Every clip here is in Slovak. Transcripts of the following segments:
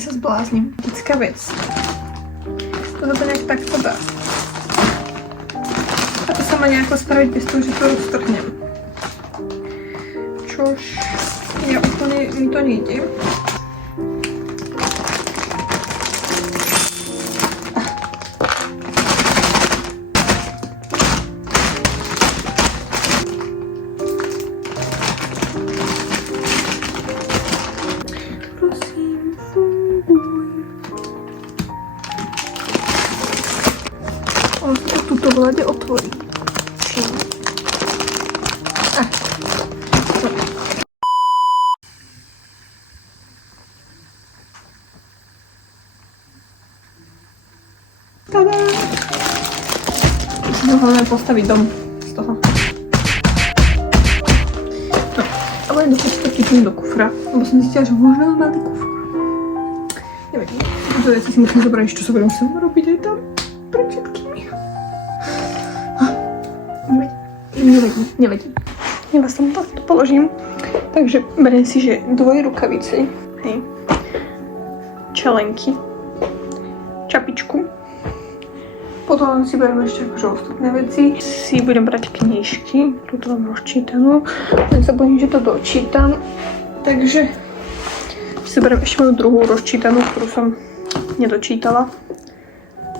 Ja sa zbláznim. Dětská vec. To sa nejak takto dá. A to sa má nejako spraviť bez toho, že to roztrhnem. Čož ja úplne mi to nejde. On to tuto vláde otvorí. Tada! Už môžeme postaviť dom z toho. No, a budem to kytnúť do kufra, lebo som zistila, že možno malý kufr. Neviem, tieto veci si musím zobrať, čo sa budem sama robiť aj tam. Pred všetkými. Nevadí. Ja vás tam to položím. Takže beriem si, že dvojrukavice, hej, čelenky, čapičku. Potom si beriem ešte akože ostatné veci. Si budem brať knižky, túto mám rozčítanú. Len sa bojím, že to dočítam. Takže si beriem ešte moju druhú rozčítanú, ktorú som nedočítala.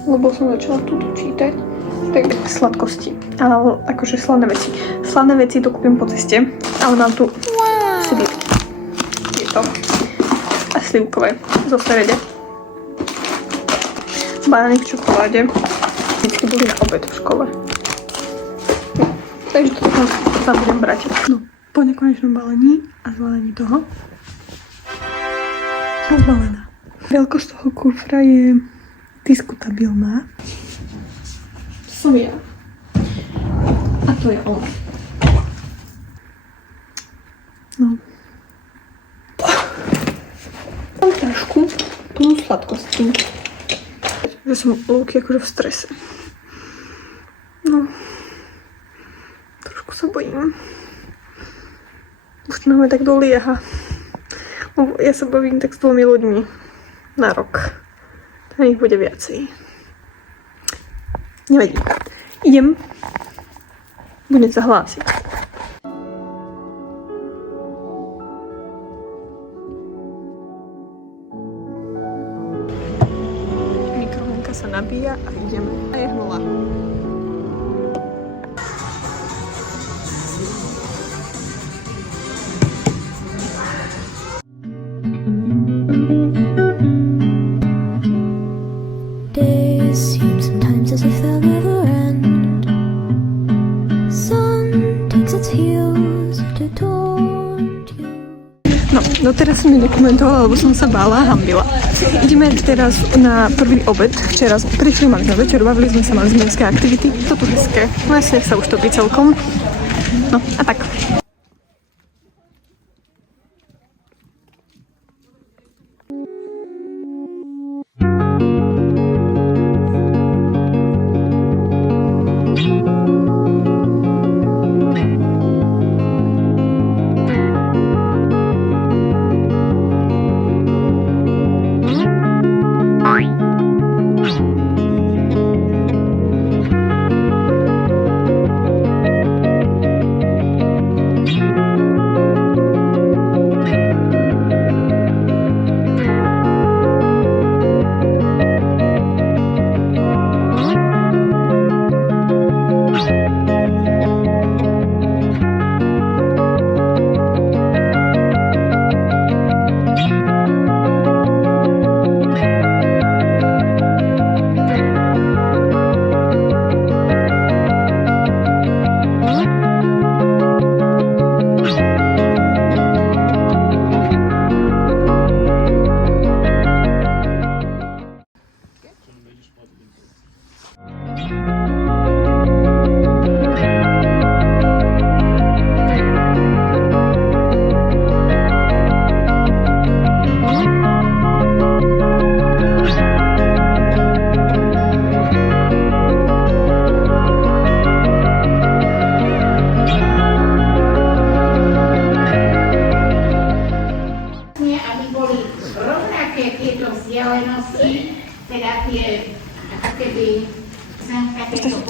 Lebo som začala túto čítať. Tak sladkosti, ale akože slané veci. Slané veci to kúpim po ceste, ale mám tu slivky. Je to. A slivkové zo Serede. Banány v čokoláde. Vždycky boli na obed v škole. Takže to tam budem brať. No, po nekonečnom balení a zvalení toho som zbalená. Veľkosť toho kufra je diskutabilná. Som ja. A to je on. No. Mám trošku plnú sladkosti. Že som lúky akože v strese. No. Trošku sa bojím. Už to nám tak dolieha. Lebo ja sa bavím tak s 2 ľuďmi na rok. Tam ich bude viacej. Nevadí. Idem. Budem sa hlásiť. Mikrovlnka sa nabíja a ideme. A je hnula. Days seem sometimes as if they'll never end. Sun takes its heels to taunt you. No, doteraz som nedokumentovala, lebo som sa bála a hambila. Ideme teraz na prvý obed. Včera prišli, mali sme večer, bavili sme sa, mali sme mestské aktivity. To tu hezké. No ja sa už topí celkom. No a tak.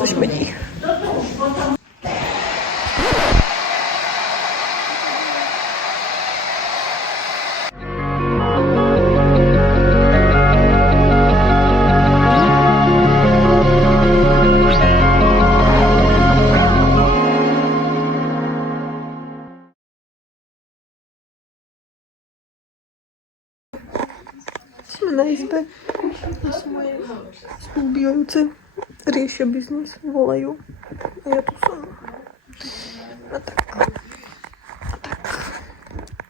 To šmedí. Sme na izbe. To sú moje spolubývajúce. Riešia biznis, volajú. A ja tu som. A tak.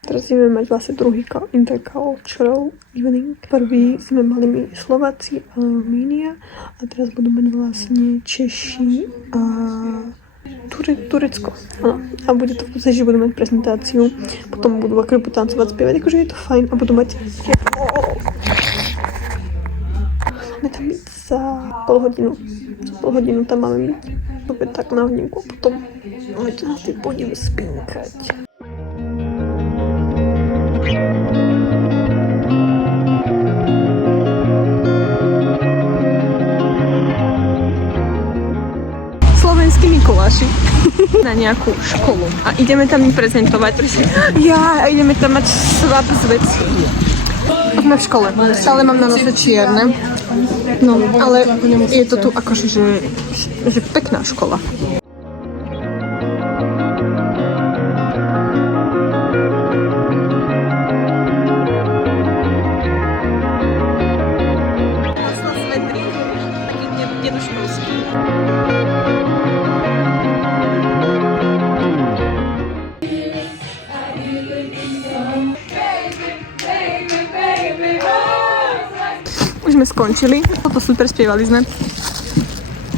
Teraz ideme mať vlastne druhý intercultural evening. Prvý sme mali my Slováci a Arménia. A teraz budú mať vlastne Češi a Turecko. Áno. A bude to v podstate, že budú mať prezentáciu. Potom budú akože tancovať, spievať. Akože je to fajn. A budú mať... Máme tam byť za pol hodinu. Za pol hodinu tam máme byť. Dobre, tak na hodinku. Potom máme to na tým budeme spinkať. Slovenskí Mikuláši na nejakú školu. A ideme tam im prezentovať. A ideme tam mať svap z vecí. Sme v škole. Stále mám na nose čierne. No, ale je to tu akože, že pekná škola. Už sme skončili. Toto super, spievali sme.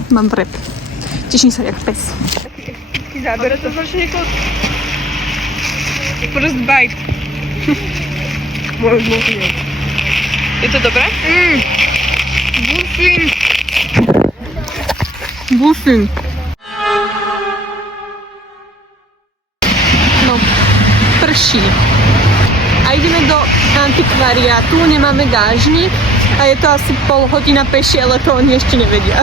Mám vrep. Teším sa jak pes. Taký záber, to máš niekoho... First bite. Je to dobré? Buffin. No, prší. A ideme do antikvariátu, nemáme dážnik. A je to asi pol hodina peši, ale to oni ešte nevedia.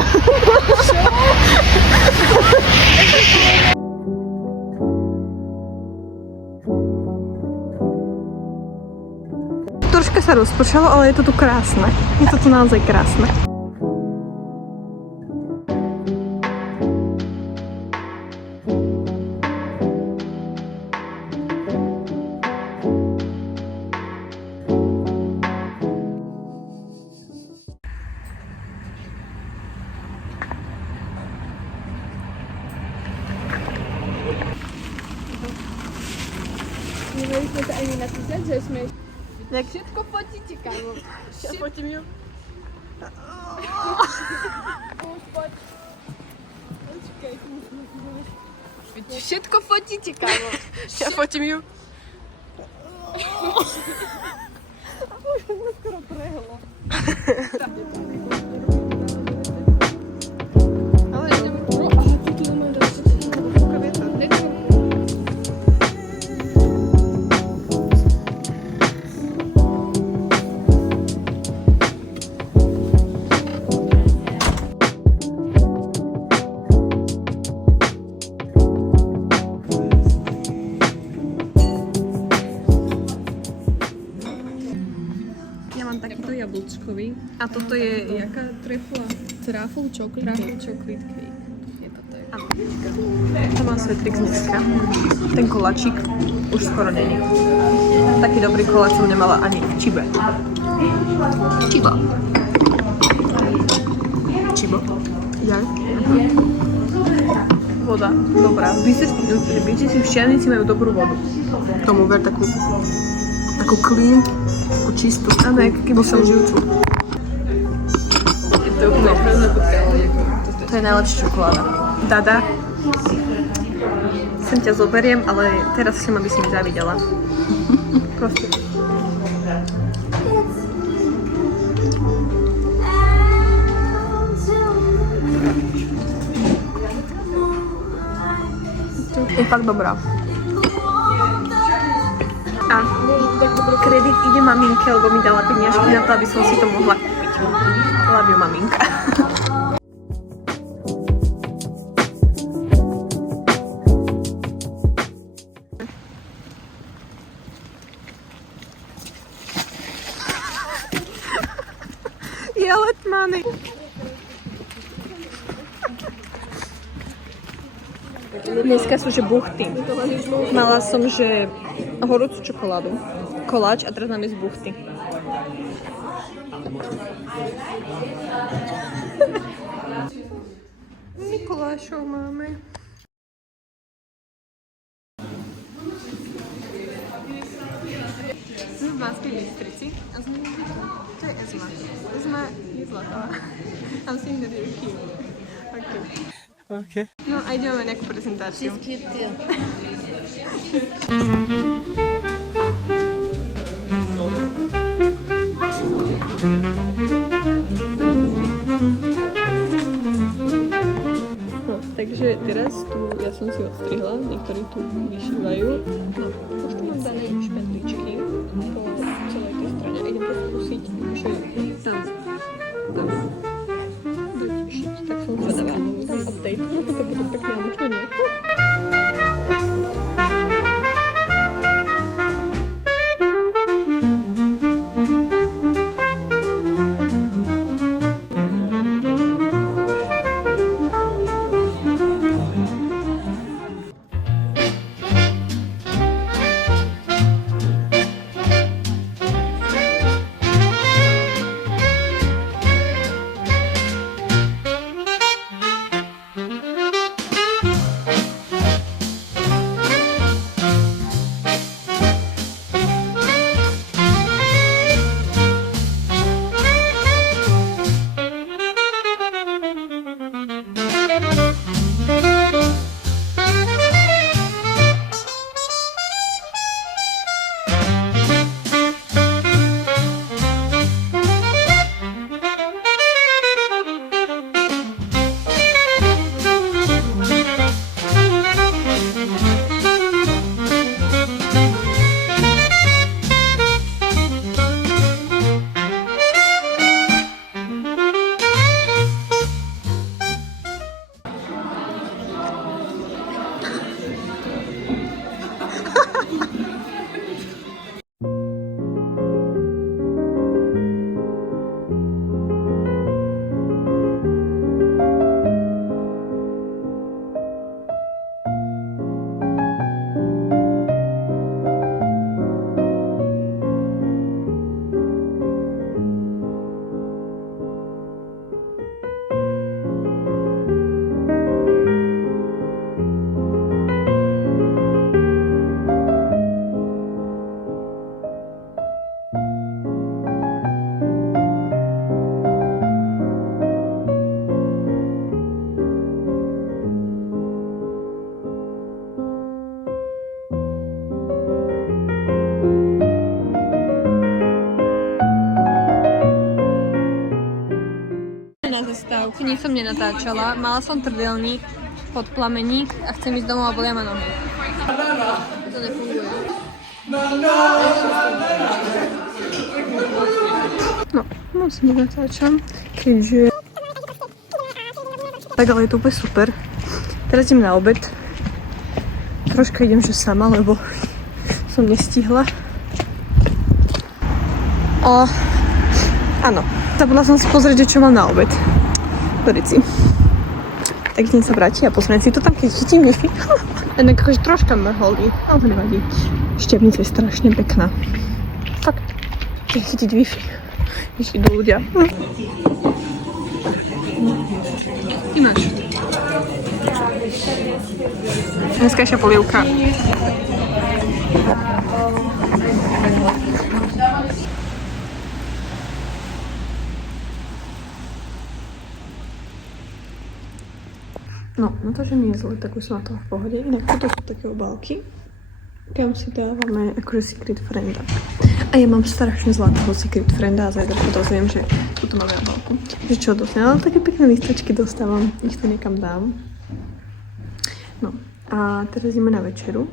Troška sa rozpršalo, ale je to tu krásne. Je to tu naozaj krásne. Nemohli jsme to ani napísat, že jsme Jak? všetko fotíte, kámo. Ja fotím ju. Už poď. Počkej. Všetko fotíte, kámo. Ja fotím ju. Už ma skoro prehlo. Ale takýto jablčkový. A toto je jaká trefla? Truffle chocolate Truffle cake. chocolate cake. Je to tak. Áno. To mám Svetrix dneska. Ten koláčik už skoro není. Taký dobrý koláč som nemala ani v Čibe. Čibo. Čibo? Jak? Voda. Dobrá. Víte si, v Štiavnici majú dobrú vodu. Tomu ver takú clean, takú čistú. Áno, jak keby som žijúcu. To je úplne hrozná potka, ale To je najlepšia čokoláda. Dada. Sem ťa zoberiem, ale teraz chcem, aby si mi závidela. Proste. Je fakt dobrá. A kredit ide maminke, lebo mi dala peniažky na to, aby som si to mohla kúpiť. Love you, maminka. Je letmany. Dneska sú že buchty. Mala som že horúcu čokoládu, koláč a teraz máme z buchty. Mikulášov máme. Sme v Banskej Bystrici a sme... To je Ezma. Ezma je zlatá. I'm seeing that you're cute. Okay. Okay. No a ideme na nejakú prezentáciu. No, takže teraz tu, ja som si odstrihla, niektorí tu vyšívajú. No, už tu mám dané špendličky po celej tej strane. Idem to skúsiť, že tam. Tak som zvedavá. Update. To bude pekné, a možno nie. Zastávky, nič som nenatáčala, mala som trdelník pod plameník a chcem ísť domov a bolia ma nohy. To nefunguje. No, moc nenatáčam, keďže... Tak ale je to úplne super. Teraz idem na obed. Troška idem že sama, lebo som nestihla. A... áno, zabudla som si pozrieť, čo mám na obed. Dorici. Tak idem sa vrátiť a pozrieť si to tam, keď chytím Wi-Fi. Jednak akože troška mrholí, ale to nevadí. Šťavnica je strašne pekná. Fakt. Chcem chytiť Wi-Fi. Když idú ľudia. Ináč. Dneskajšia polievka. No, na to, že mi je zle, tak už som na to v pohode. Inak toto sú také obálky, kam si dávame akože secret frienda. A ja mám strašne zlatého secret frienda a zajtra to dozviem, že tuto máme obálku. Že čo dostane, ale také pekné listočky dostávam, ich to niekam dám. No, a teraz ideme na večeru.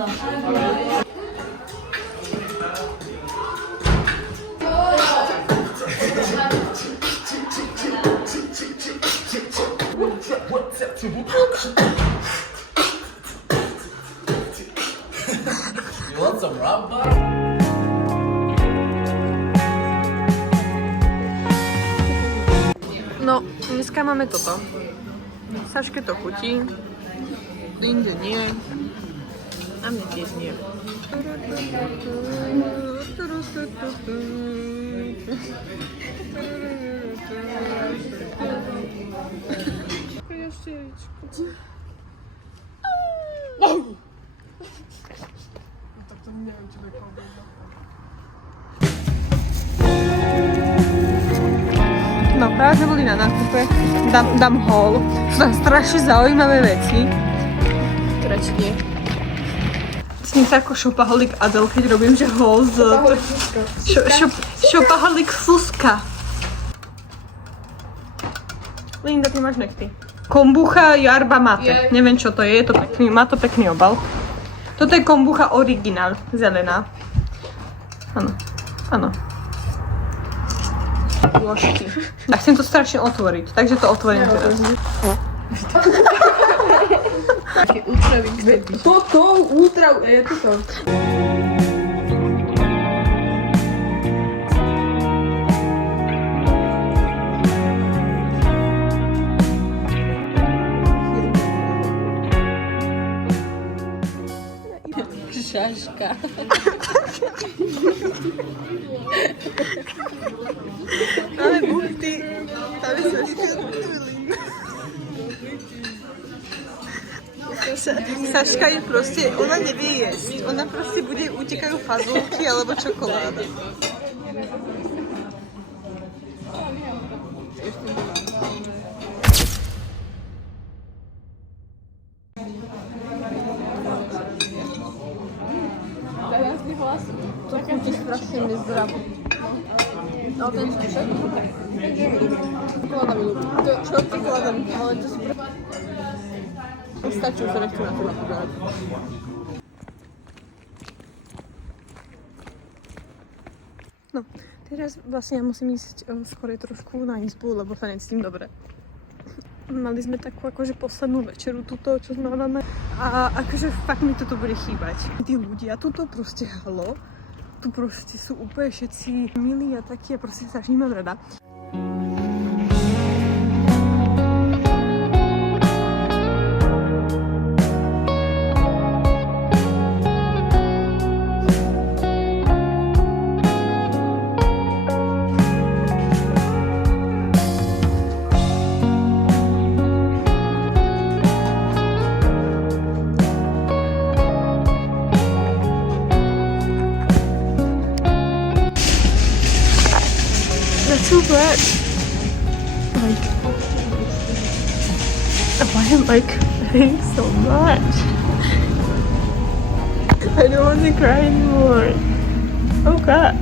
You want some rubber? No, dneska máme toto. Saške to chutí, inde nie. A mne tiež nie. No práve sme boli na nákupe, dám haul, sú tam strašne zaujímavé veci. Trečne. Sním sa ako shopaholic Adel, keď robím, že haul z... Shopaholic Suska. Linda, ty máš nechty. Kombucha Yerba Mate, neviem čo to je to pekný, má to pekný obal. Toto je kombucha originál, zelená. Áno, áno. Ložky. Ja chcem to strašne otvoriť, takže to otvorím teraz. Taký ultravý kvetý. Toto, ultra, je toto. Šaška. Máme buchty. Tam je Saška je proste, ona nevie jesť. Ona proste bude, utekajú fazulky alebo čokoláda. To chutí strašne nezdravo. Ale ten šašek? Čokoláda mi ľúbi. To čokoláda mi, ale to si stačí, už sa nechcem na teba pozerať. No, teraz vlastne ja musím ísť skôr trošku na izbu, lebo sa necítim dobre. Mali sme takú akože poslednú večeru tuto, čo sme máme. A akože fakt mi toto bude chýbať. Tí ľudia tuto proste halo. Tu proste sú úplne všetci milí a takí a proste sa až nemám rada. Too much. Why am I crying so much? I don't want to cry anymore. Oh god.